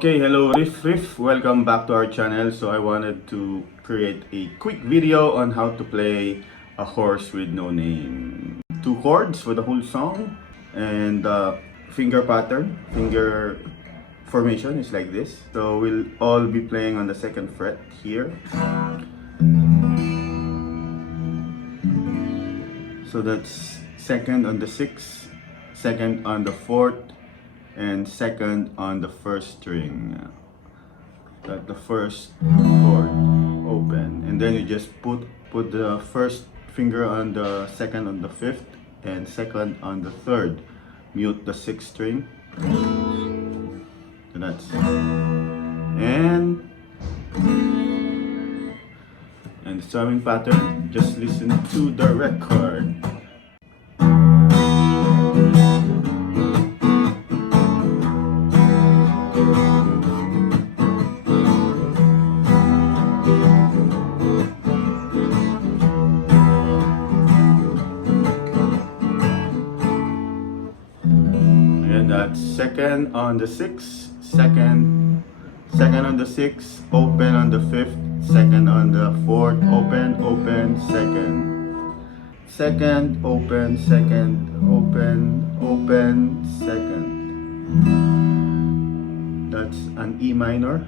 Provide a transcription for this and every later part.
Okay, hello Riff. Welcome back to our channel. So I wanted to create a quick video on how to play a horse with no name. 2 chords for the whole song, and finger pattern, finger formation is like this. So we'll all be playing on the 2nd fret here. So that's 2nd on the 6th, 2nd on the 4th, and 2nd on the 1st string. That the 1st chord open, and then you just put the 1st finger on the 2nd on the 5th and 2nd on the 3rd. Mute the 6th string. So that's and the strumming pattern. Just listen to the record. That's 2nd on the 6th, 2nd on the 6th, open on the 5th, 2nd on the 4th, open, 2nd, open, 2nd, open, 2nd. That's an E minor.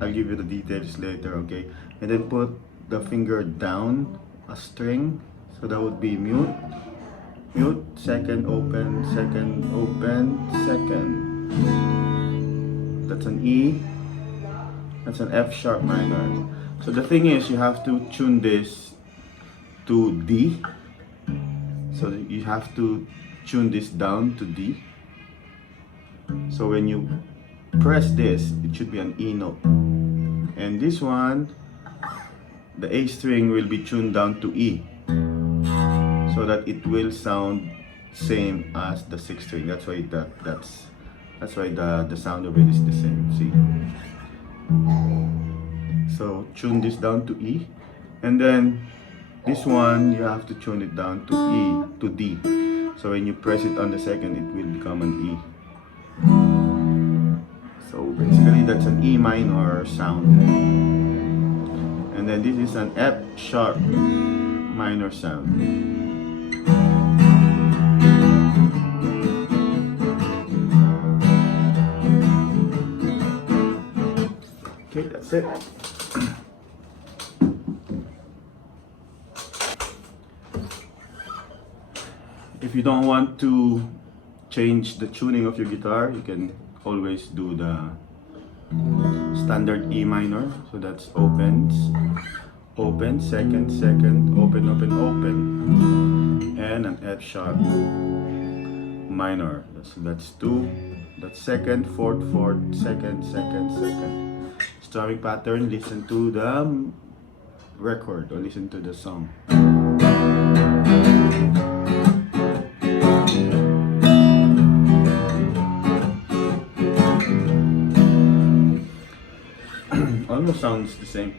I'll give you the details later, okay? And then put the finger down a string, so that would be mute. Mute, 2nd, open, 2nd, open, 2nd. That's an E. That's an F sharp minor. So the thing is, you have to tune this to D. So you have to tune this down to D. So when you press this, it should be an E note. And this one, the A string will be tuned down to E, so that it will sound same as the 6th string. That's why that's why the sound of it is the same. See? So tune this down to E, and then this one you have to tune it down to E to D. So when you press it on the 2nd, it will become an E. So basically that's an E minor sound. And then this is an F sharp minor sound. Okay, that's it. If you don't want to change the tuning of your guitar, you can always do the standard E minor. So that's opens, 2nd, 2nd, open, and an F sharp minor. So that's 2. That's 2nd, 4th, 2nd, 2nd. Strumming pattern. Listen to the record or listen to the song. Almost sounds the same.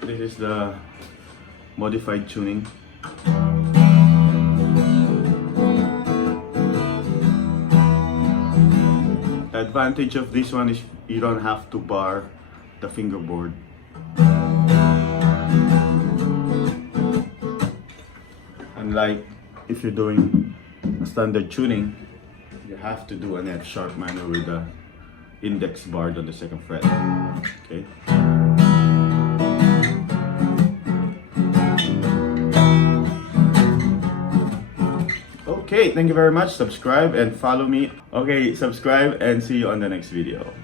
This is the modified tuning. The advantage of this one is you don't have to bar the fingerboard. Unlike if you're doing a standard tuning, you have to do an F sharp minor with the index barred on the 2nd fret. Okay. Okay, thank you very much. Subscribe and follow me. Okay, subscribe and see you on the next video.